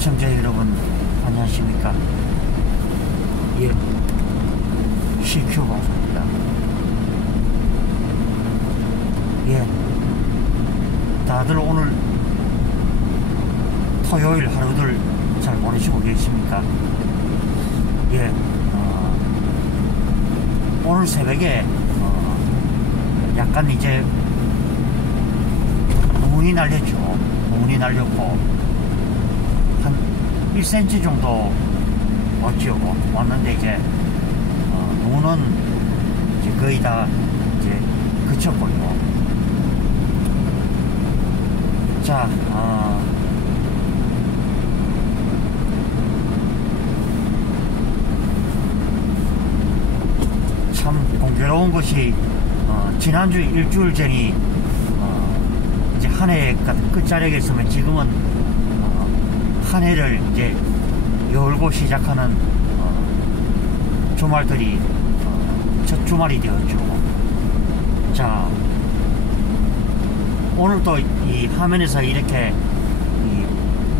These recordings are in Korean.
시청자 여러분 안녕하십니까. 예, CQ 방송입니다. 예, 다들 오늘 토요일 하루들 잘 보내시고 계십니까? 예, 오늘 새벽에 약간 이제 문이 날렸죠. 문이 날렸고 한 1cm 정도 왔는데 이제 눈은 이제 거의 다 이제 그쳤고요. 자, 참 공교로운 것이 지난주 일주일 전이 이제 한 해 끝자락에 있으면 지금은 한 해를 이제 열고 시작하는 주말들이 첫 주말이 되었죠. 자, 오늘도 이 화면에서 이렇게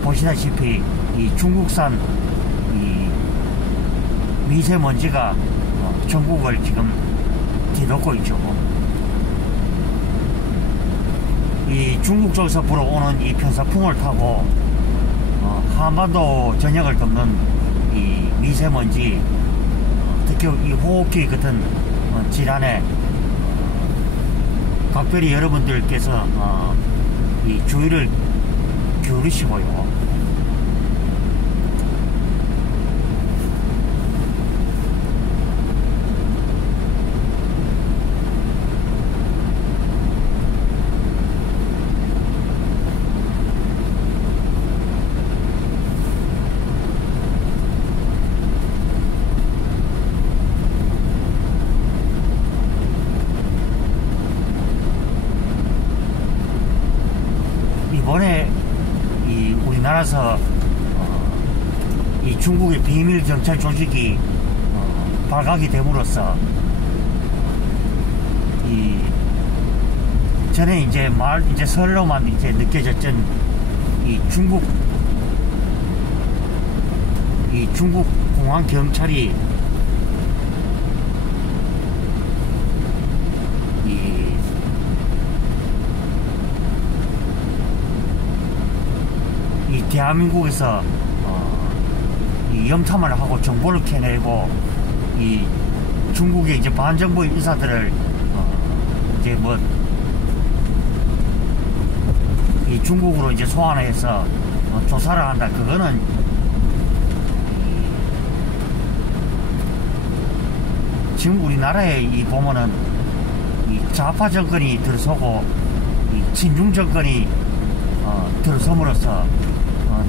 보시다시피 이 중국산 이 미세먼지가 전국을 지금 뒤덮고 있죠. 이 중국 쪽에서 불어오는 이 편사풍을 타고 한반도 전역을 덮는 이 미세먼지, 특히 이 호흡기 같은 질환에 각별히 여러분들께서 이 주의를 기울이시고요. 이번에 이 우리나라에서 이 중국의 비밀 경찰 조직이 발각이 됨으로써 이 전에 이제 이제 설로만 이제 느껴졌던 이 중국 공안 경찰이 이 대한민국에서 이 염탐을 하고 정보를 캐내고 이 중국의 이제 반정부 인사들을 이제 뭐 이 중국으로 이제 소환해서 조사를 한다. 그거는 지금 우리나라에 이 보면은 이 좌파 정권이 들어서고 이 친중 정권이 들어섬으로써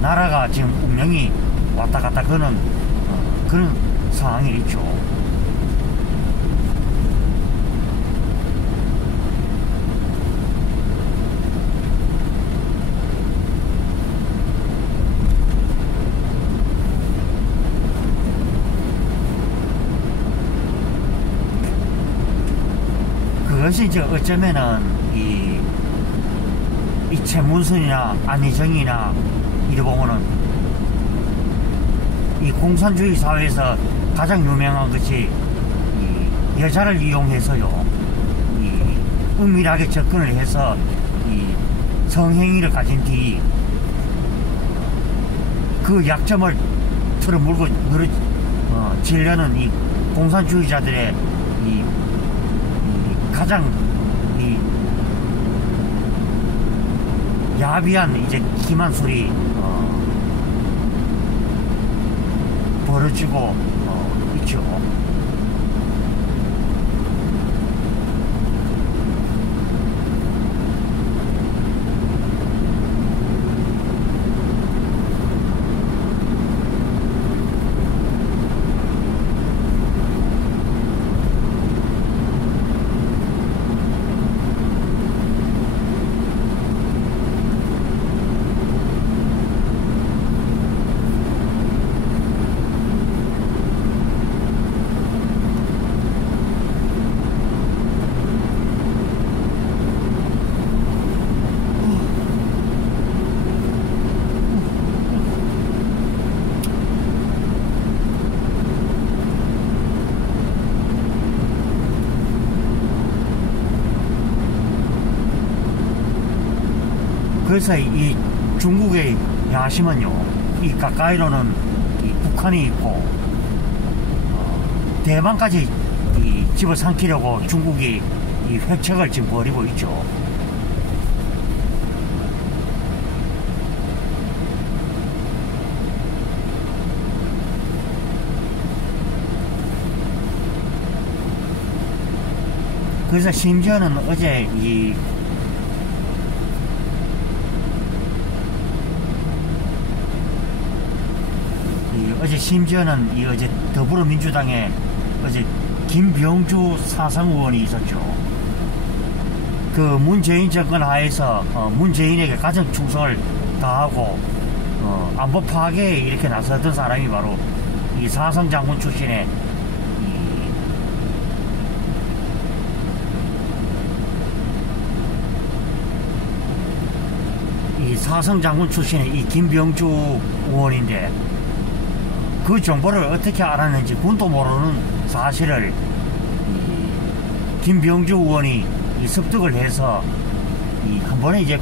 나라가 지금 운명이 왔다 갔다 그런 상황이 있죠. 그것이 이제 어쩌면은 이 최문순이나 안희정이나 이래 보면은 이 공산주의 사회에서 가장 유명한 것이 이 여자를 이용해서요, 이 은밀하게 접근을 해서 이 성행위를 가진 뒤 그 약점을 틀어물고 지려는 이 공산주의자들의 이 가장 이 야비한 이제 기만술이 벌어지고 있죠. 그래서 이 중국의 야심은요, 이 가까이로는 이 북한이 있고, 대만까지 이 집어삼키려고 중국이 이 획책을 지금 벌이고 있죠. 그래서 심지어는 어제 어제 더불어민주당에 어제 김병주 사상 의원이 있었죠. 그 문재인 정권 하에서 문재인에게 가장 충성을 다하고 안보 파괴에 이렇게 나서던 사람이 바로 이 사성 장군 출신의 이 사성 장군 출신의 이 김병주 의원인데, 그 정보를 어떻게 알았는지 군도 모르는 사실을 김병주 의원이 습득을 해서 한 번에 이제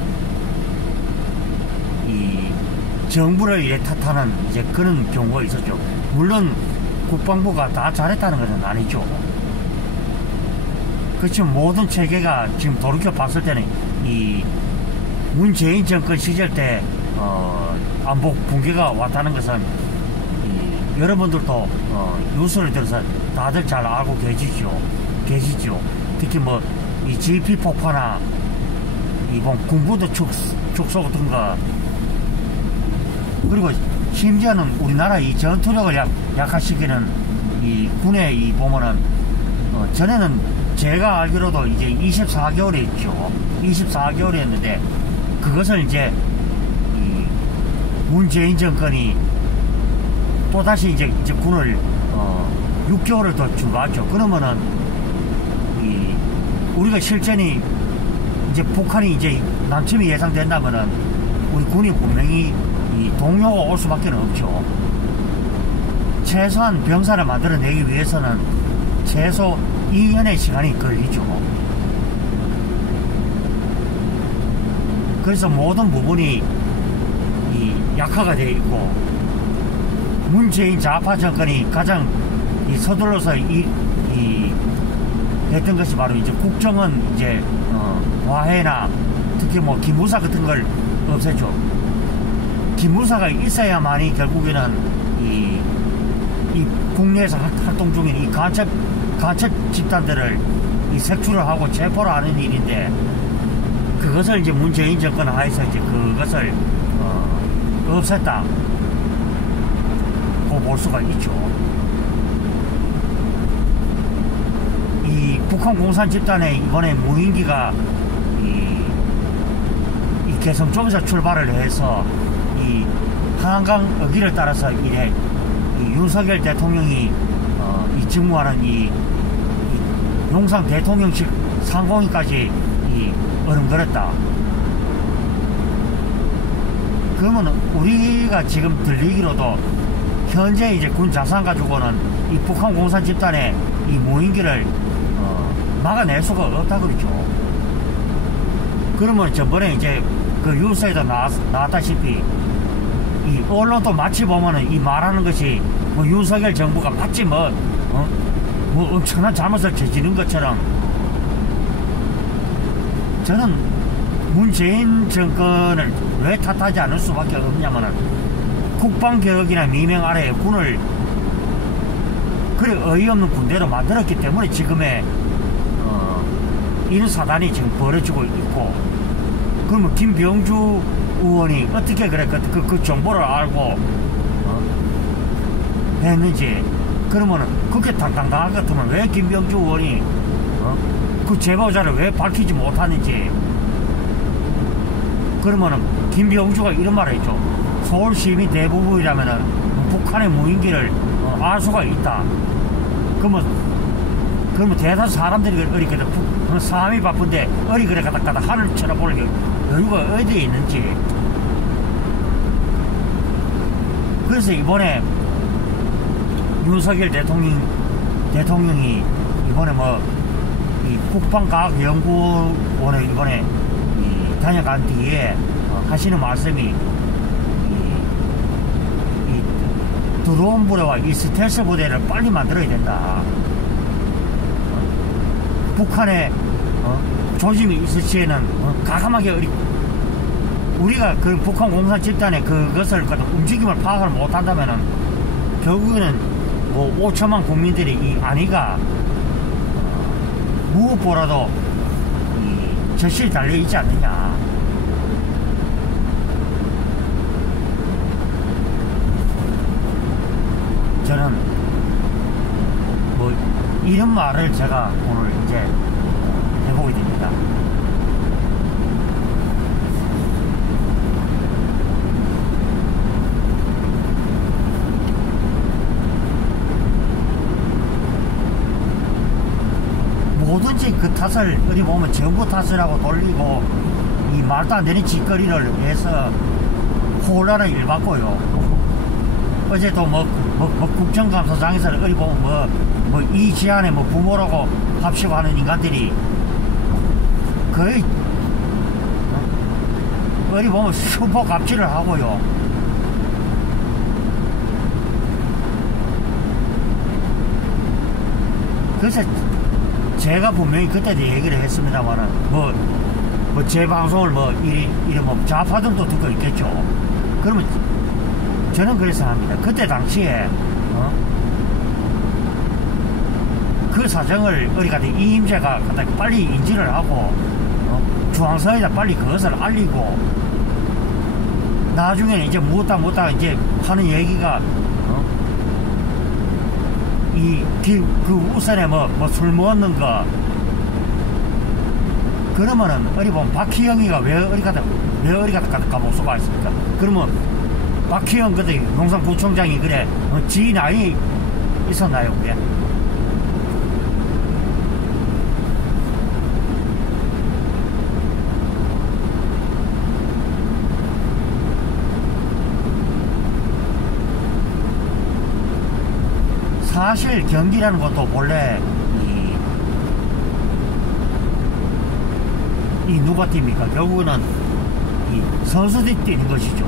정부를 이래 탓하는 이제 그런 경우가 있었죠. 물론 국방부가 다 잘했다는 것은 아니죠. 그렇지만 모든 체계가 지금 돌이켜 봤을 때는 이 문재인 정권 시절 때 안보 붕괴가 왔다는 것은 여러분들도 뉴스를 들어서 다들 잘 알고 계시죠. 특히 뭐 이 GP 폭파나 이번 군부도 축소 같은 거, 그리고 심지어는 우리나라 이 전투력을 약화시키는 이 군에 보면은 전에는 제가 알기로도 이제 24개월이었죠. 24개월이었는데 그것을 이제 이 문재인 정권이 또다시 이제 군을 6개월을 더 추가하죠. 그러면은 우리가 실전이 이제 북한이 이제 남침이 예상된다면은 우리 군이 분명히 동요가 올 수밖에 없죠. 최소한 병사를 만들어내기 위해서는 최소 2년의 시간이 걸리죠. 그래서 모든 부분이 약화가 되어 있고, 문재인 좌파 정권이 가장 서둘러서 했던 것이 바로 이제 국정원 이제 화해나 특히 뭐 기무사 같은 걸 없애죠. 기무사가 있어야만이 결국에는 이 국내에서 활동 중인 이 간첩 집단들을 색출을 하고 체포를 하는 일인데, 그것을 이제 문재인 정권 하에서 이제 그것을 없앴다 고 볼 수가 있죠. 이 북한 공산 집단의 이번에 무인기가 이 개성 쪽에서 출발을 해서 이 한강 어기를 따라서 이래 윤석열 대통령이 직무하는 이 용산 대통령실 상공위까지 어른거렸다. 그러면 우리가 지금 들리기로도 현재 이제 군 자산 가지고는 이 북한 공산 집단의 이 무인기를 막아낼 수가 없다 그러죠. 그러면 저번에 이제 그 뉴스에도 나왔다시피 이 언론도 마치 보면은 이 말하는 것이 뭐 윤석열 정부가 마치 뭐 엄청난 잘못을 저지른 것처럼, 저는 문재인 정권을 왜 탓하지 않을 수밖에 없냐면은 국방개혁이나 미명 아래에 군을 그래 어이없는 군대로 만들었기 때문에 지금의 이런 사단이 지금 벌어지고 있고, 그러면 김병주 의원이 어떻게 그래 그 정보를 알고 했는지, 그러면은 그렇게 당당당할 것 같으면 왜 김병주 의원이 그 제보자를 왜 밝히지 못하는지. 그러면은 김병주가 이런 말을 했죠. 서울 시민 대부분이라면은 북한의 무인기를 알 수가 있다. 그러면 대다수 사람들이 이렇게 사람이 바쁜데 어리 그래 가다 하늘 쳐다볼 여유가 어디에 있는지. 그래서 이번에 윤석열 대통령이 이번에 이 국방과학연구원을 이번에 다녀간 뒤에 하시는 말씀이 이 드론 부대와 이 스텔스 부대를 빨리 만들어야 된다. 북한에 조짐이 있을 시에는 가감하게 우리가 그 북한 공산 집단의 그것을 움직임을 파악을 못한다면은 결국에는 뭐 5천만 국민들이 이 안위가 무엇보다도 이 절실히 달려 있지 않느냐. 저는 뭐 이런 말을 제가 오늘 이제 해보게 됩니다. 뭐든지 그 탓을 어디 보면 정부 탓이라고 돌리고 이 말도 안 되는 짓거리를 해서 혼란을 일봤고요. 어제도 국정감사장에서 어디 보면 이 지안에 부모라고 합시고 하는 인간들이 거의 어디 보면 슈퍼 갑질을 하고요. 그래서 제가 분명히 그때도 얘기를 했습니다만은 제 방송을 좌파들도 듣고 있겠죠. 그러면 저는 그래서 합니다. 그때 당시에 그 사정을 우리가 이임재가 빨리 인지를 하고 중앙서에다 빨리 그것을 알리고 나중에는 이제 묻다 이제 하는 얘기가 그 우선에 술 먹는 거 그러면은 어디 보면 박희영이가 왜 어디 갔다 감옥소 가 있습니까? 그러면 박희영 그때 용산구청장이 그래 지인 아이 있었나요 그게? 사실 경기라는 것도 본래 이 누가 뜁니까? 결국은 이 선수들이 뛰는 것이죠.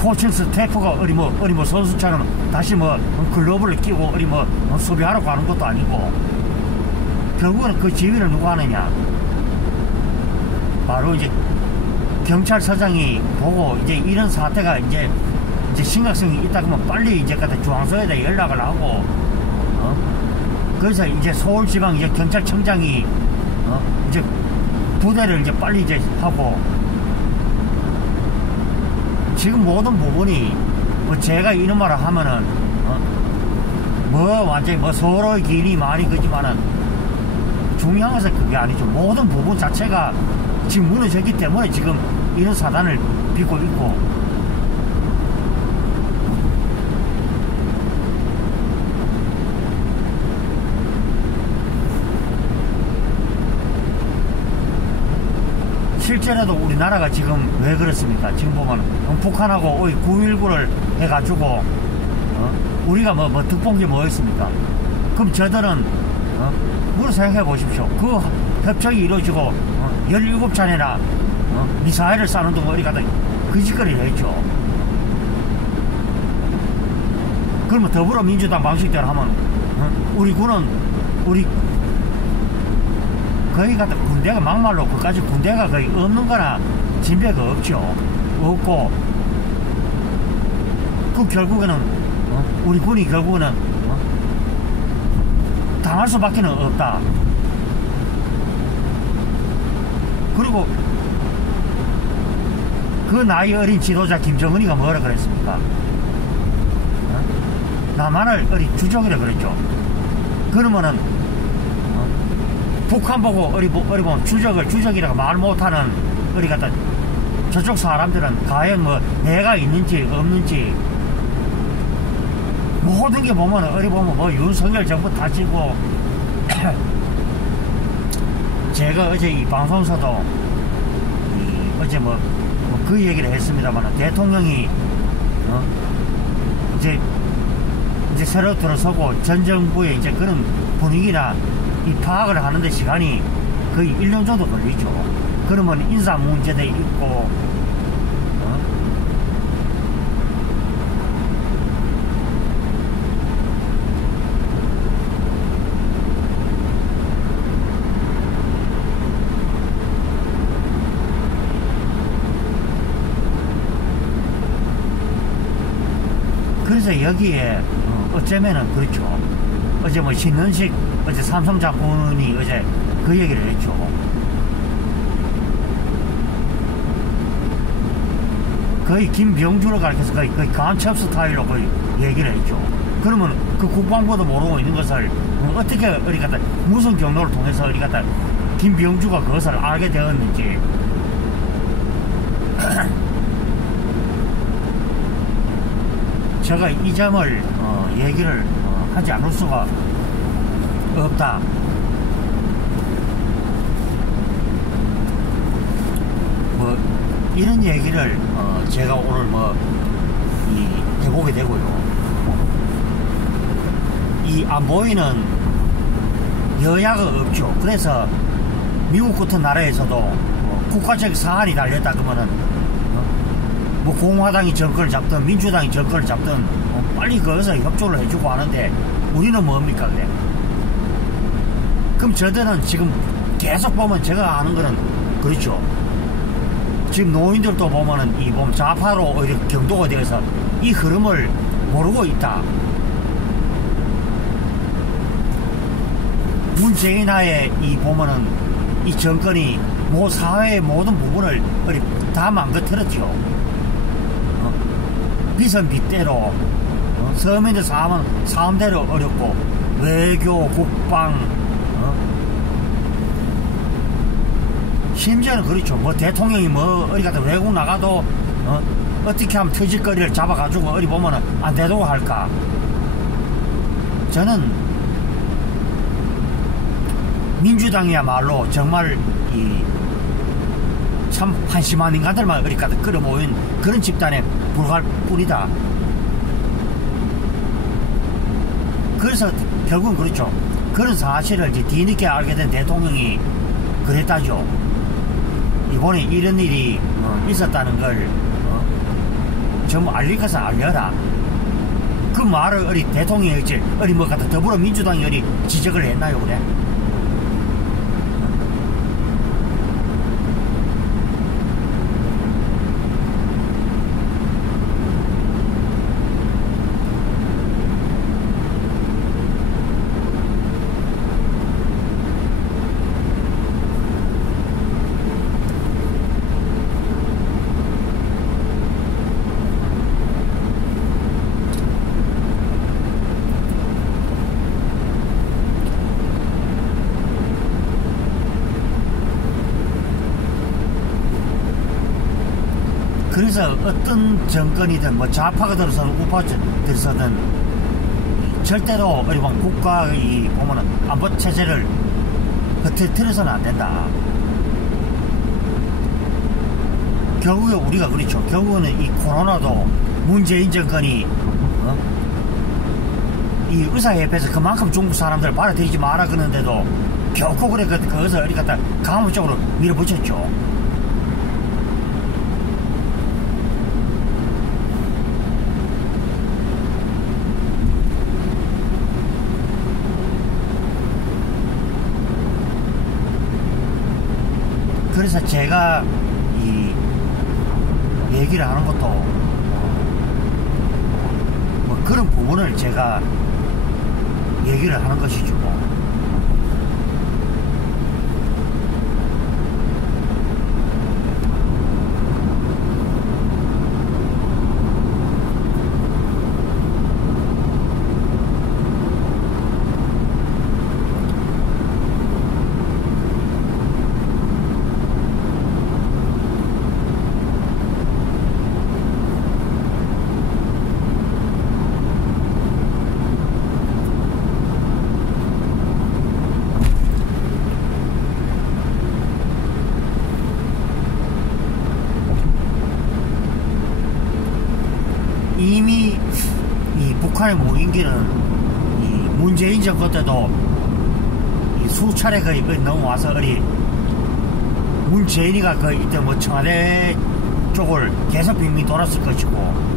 코칭 스태프가 어디 선수처럼 다시 글러브를 끼고 어디 수비하러 가는 것도 아니고 결국은 그 지휘를 누가 하느냐? 바로 이제 경찰서장이 보고 이제 이런 사태가 이제 심각성이 있다 그러면 빨리 이제 중앙서에다 연락을 하고 그래서 이제 서울지방 이제 경찰청장이 이제 부대를 이제 빨리 이제 하고 지금 모든 부분이 제가 이런 말을 하면은 완전히 서로의 기인이 많이 그지만은 중요한 것은 그게 아니죠. 모든 부분 자체가 지금 무너졌기 때문에 지금 이런 사단을 빚고 있고 실제로도 우리나라가 지금 왜 그렇습니까? 지금 보면 북한하고 9.19를 해가지고 우리가 득본 게 뭐였습니까? 그럼 저들은 그걸 생각해 보십시오. 그 협정이 이루어지고 17차례나 미사일을 쏴는 동안 우리가 그 짓거리를 했죠. 그러면 더불어민주당 방식대로 하면 우리 군은 거의 군대가 막말로 그까지 군대가 거의 없는 거나 진배가 없죠. 없고 그 결국에는 우리 군이 결국에는 당할 수밖에 없다. 그리고 그 나이 어린 지도자 김정은이가 뭐라 그랬습니까? 남한을 주적이라 그랬죠. 그러면은 북한 보고 어리 보면 주적이라고 말 못하는 어리 갖다 저쪽 사람들은 과연 내가 있는지 없는지 모든 게 보면 어리 보면 윤석열 정부 탓이고 제가 어제 이 방송에서도 어제 그 얘기를 했습니다만 대통령이 이제 새로 들어서고 전 정부의 이제 그런 분위기나 이 파악을 하는데 시간이 거의 1년 정도 걸리죠. 그러면 인사 문제도 있고, 그래서 여기에 어쩌면은 그렇죠. 어제 뭐 신은식 어제 삼성 장군이 어제 그 얘기를 했죠. 거의 김병주를 가르쳐서 거의 간첩 스타일로 거의 얘기를 했죠. 그러면 그 국방부도 모르고 있는 것을 어떻게 어디 갔다 무슨 경로를 통해서 어디 갔다 김병주가 그것을 알게 되었는지. 제가 이 점을 얘기를 하지 않을 수가 없다. 뭐 이런 얘기를 제가 오늘 뭐 해보게 되고요. 이 안 보이는 여야가 없죠. 그래서 미국 같은 나라에서도 국가적 사안이 달렸다 그러면은 뭐 공화당이 정권을 잡든 민주당이 정권을 잡든 빨리 거기서 협조를 해주고 하는데 우리는 뭡니까 그래? 그럼 저들은 지금 계속 보면 제가 아는 거는 그렇죠. 지금 노인들도 보면은 이 보면 좌파로 오히려 경도가 되어서 이 흐름을 모르고 있다. 문재인하에 이 보면은 이 정권이 뭐 사회의 모든 부분을 다 망가뜨렸죠. 빚은 빚대로, 서민들 사람대로 어렵고, 외교, 국방, 심지어는 그렇죠. 뭐 대통령이 뭐 어디 가서 외국 나가도 어떻게 하면 터질거리를 잡아가지고 어디 보면은 안 되도록 할까. 저는 민주당이야말로 정말 참 한심한 인간들만 어디 가서 끌어모인 그런 집단에 불과할 뿐이다. 그래서 결국은 그렇죠. 그런 사실을 이제 뒤늦게 알게 된 대통령이 그랬다죠. 이번에 이런 일이 있었다는 걸 전부 알릴 것을 알려라. 그 말을 어디 대통령이 어디 뭐 같은 더불어민주당이 어디 지적을 했나요 그래? 그래서 어떤 정권이든 뭐 좌파가 들어서든 우파가 들어서든 절대로 어디 보면 국가의 보면은 안보 체제를 흐트러서는 안 된다. 결국에 우리가 그렇죠. 결국에는 이 코로나도 문재인 정권이 이 의사협회에서 그만큼 중국 사람들 받아들이지 마라 그러는데도 결코 그래 거기서 어디 갖다 강화 쪽으로 밀어붙였죠. 그래서 제가 이 얘기를 하는 것도 뭐 그런 부분을 제가 얘기를 하는 것이죠. 이미 이 북한의 무인기는 이 문재인 정권 때도 이 수차례 거의 넘어와서 어리 문재인이가 그 이때 뭐 청와대 쪽을 계속 빙빙 돌았을 것이고,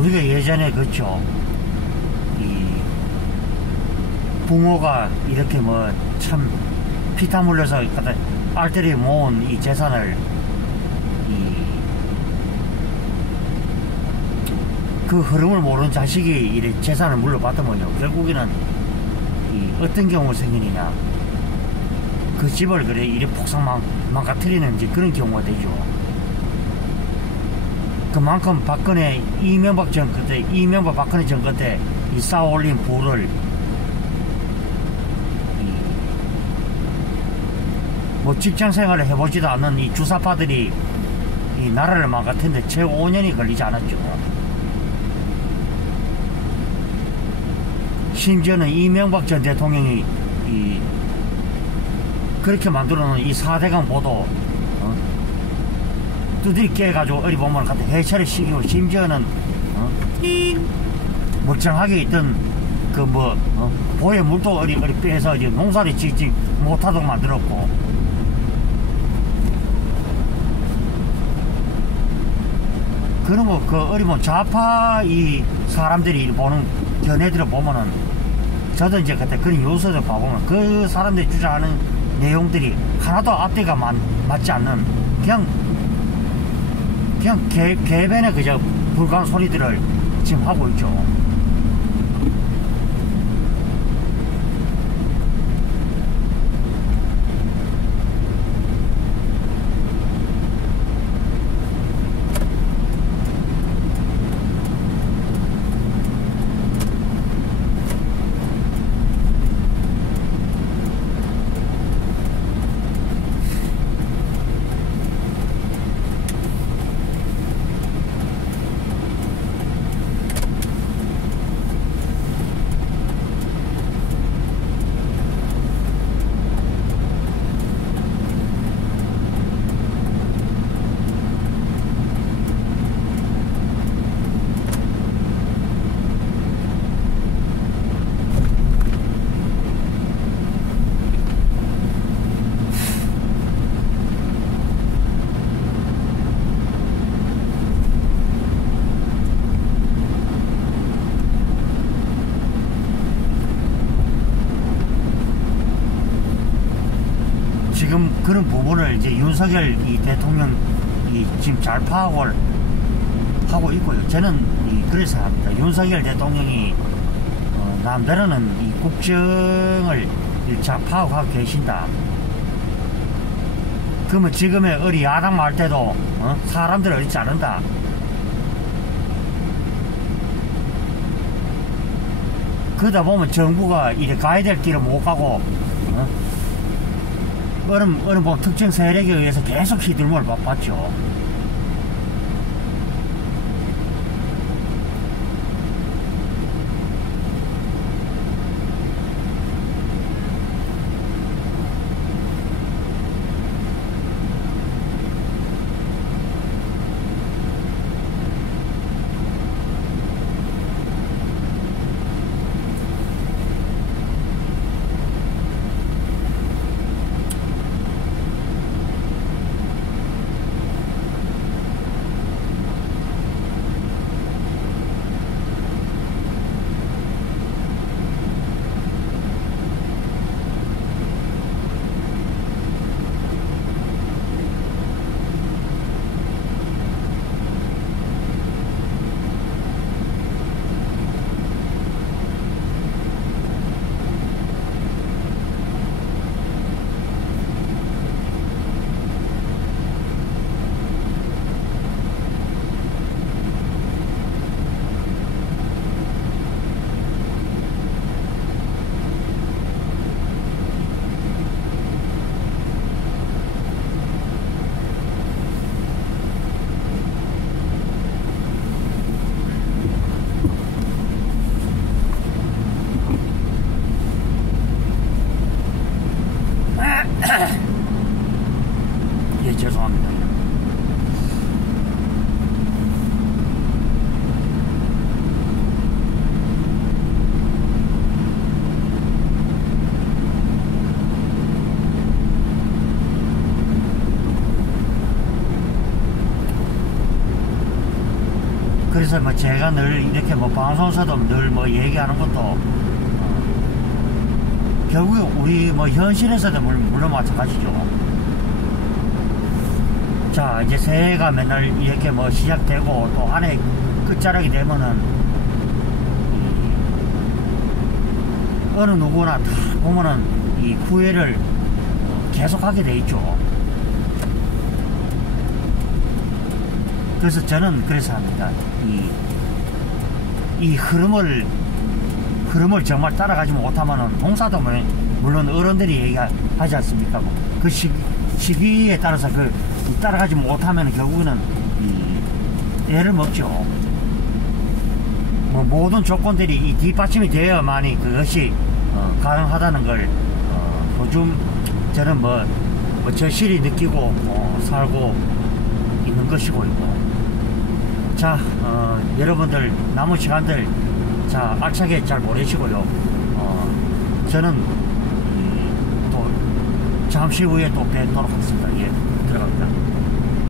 우리가 예전에 그죠, 이 부모가 이렇게 뭐 참 피땀 흘려서 갖다 알뜰히 모은 이 재산을 그 흐름을 모르는 자식이 이래 재산을 물려받으면요, 결국에는 어떤 경우가 생기느냐, 그 집을 그래 이래 폭삭 망가뜨리는 이제 그런 경우가 되죠. 그만큼 박근혜 이명박 정권 때, 이명박 박근혜 정권 때 이 쌓아올린 부를 뭐 직장 생활을 해보지도 않는 이 주사파들이 이 나라를 망가뜨리는데 채 5년이 걸리지 않았죠. 심지어는 이명박 전 대통령이 그렇게 만들어 놓은 이 4대강 보도, 두드리 깨가지고 어리 보면 갖다 해체를 시키고, 심지어는 멀쩡하게 있던 그 보에 물도 어리 빼서 이제 농사를 짓지 못하도록 만들었고. 그런 거, 그 어리면 좌파 이 사람들이 보는 견해들을 보면은, 저도 이제 그때 그런 요소들 봐보면 그 사람들이 주장하는 내용들이 하나도 앞뒤가 맞지 않는, 그냥 개변에 그저 불가한 소리들을 지금 하고 있죠. 지금 그런 부분을 이제 윤석열 이 대통령이 지금 잘 파악을 하고 있고요. 저는 그래서 합니다. 윤석열 대통령이 남대로는 이 국정을 잘 파악하고 계신다. 그러면 지금의 어리 야당 말 때도 사람들을 어리 자른다. 그러다 보면 정부가 이래 가야 될 길을 못 가고 어느 특정 세력에 의해서 계속 휘둘림을 받죠. 예, 죄송합니다. 그래서 제가 늘 이렇게 방송에서도 늘 얘기하는 것도 결국에 우리 현실에서도 물론 마찬가지죠. 자, 이제 새해가 맨날 이렇게 시작되고 또 한 해 끝자락이 되면은 어느 누구나 다 보면은 이 후회를 계속하게 돼 있죠. 그래서 저는 그래서 합니다. 이 흐름을 정말 따라가지 못하면은 봉사도 물론 어른들이 얘기하지 않습니까? 그 시기에 따라서 따라가지 못하면 결국에는 애를 먹죠. 모든 조건들이 뒷받침이 되어야만이 그것이 가능하다는 걸 요즘 저는 절실히 느끼고 살고 있는 있는 것이고요. 자, 여러분들 남은 시간들 자 알차게 잘 보내시고요. 저는 또 잠시 후에 또 뵙도록 하겠습니다. 예, 들어갑니다.